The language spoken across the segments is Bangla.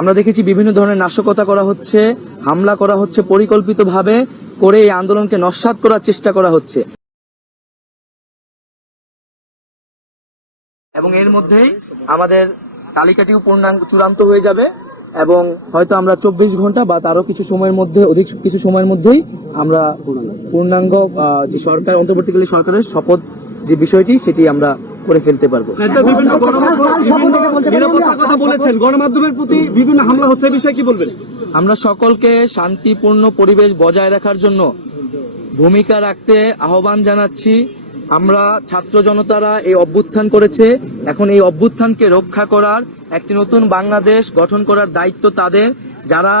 আমরা দেখেছি বিভিন্ন ধরনের নাশকতা করা হচ্ছে, হামলা করা হচ্ছে, পরিকল্পিতভাবে করে এই আন্দোলনকে নস্বাত করার চেষ্টা করা হচ্ছে। এবং এর মধ্যেই আমাদের তালিকাটিও পূর্ণাঙ্গ চূড়ান্ত হয়ে যাবে এবং হয়তো আমরা চব্বিশ ঘণ্টা বা তারও কিছু সময়ের মধ্যে, অধিক কিছু সময়ের মধ্যেই আমরা পূর্ণাঙ্গ যে সরকার, অন্তর্বর্তীকালীন সরকারের শপথ যে বিষয়টি, সেটি আমরা করে ফেলতে পারব। কথা বলেছেন। গণমাধ্যমের প্রতি বিভিন্ন হামলা হচ্ছে বিষয়ে কি বলবেন? আমরা সকলকে শান্তিপূর্ণ পরিবেশ বজায় রাখার জন্য ভূমিকা রাখতে আহ্বান জানাচ্ছি। আমরা ছাত্র জনতারা এই অভ্যুত্থান করেছে। এখন এই অভ্যুত্থানকে রক্ষা করার একটি নতুন বাংলাদেশ গঠন করার দায়িত্ব তাদের। যারা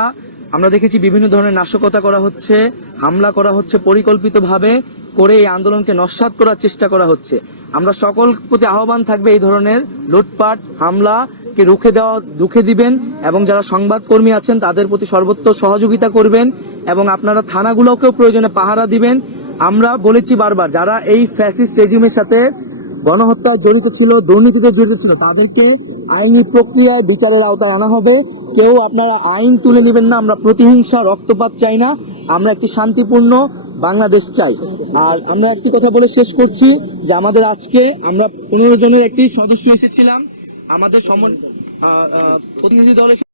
আমরা দেখেছি বিভিন্ন ধরনের নাশকতা করা হচ্ছে হামলা করা হচ্ছে পরিকল্পিতভাবে। করে এই আন্দোলনকে নস্বাত করার চেষ্টা করা হচ্ছে। আমরা সকল প্রতি আহ্বান থাকবে এই ধরনের লুটপাট, হামলা কে রুখে দেওয়া, রুখে দিবেন এবং যারা সংবাদকর্মী আছেন তাদের প্রতি সর্বোচ্চ সহযোগিতা করবেন এবং আপনারা থানাগুলোকেও প্রয়োজনে পাহারা দিবেন। আমরা বলেছি বারবার, যারা এই ফ্যাসিস্ট রেজিমের সাথে গণহত্যায় জড়িত ছিল, দুর্নীতিতে জড়িত ছিল, তাদেরকে আইনি প্রক্রিয়ায় বিচারের আওতায় আনা হবে। কেউ আপনারা আইন তুলে নেবেন না, আমরা প্রতিহিংসা, রক্তপাত চাই না। আমরা একটি শান্তিপূর্ণ বাংলাদেশ চাই। আর আমরা একটি কথা বলে শেষ করছি যে আমাদের আজকে আমরা পনেরো জনের একটি সদস্য এসেছিলাম। আমাদের সমন প্রতিনিধি দল এসে-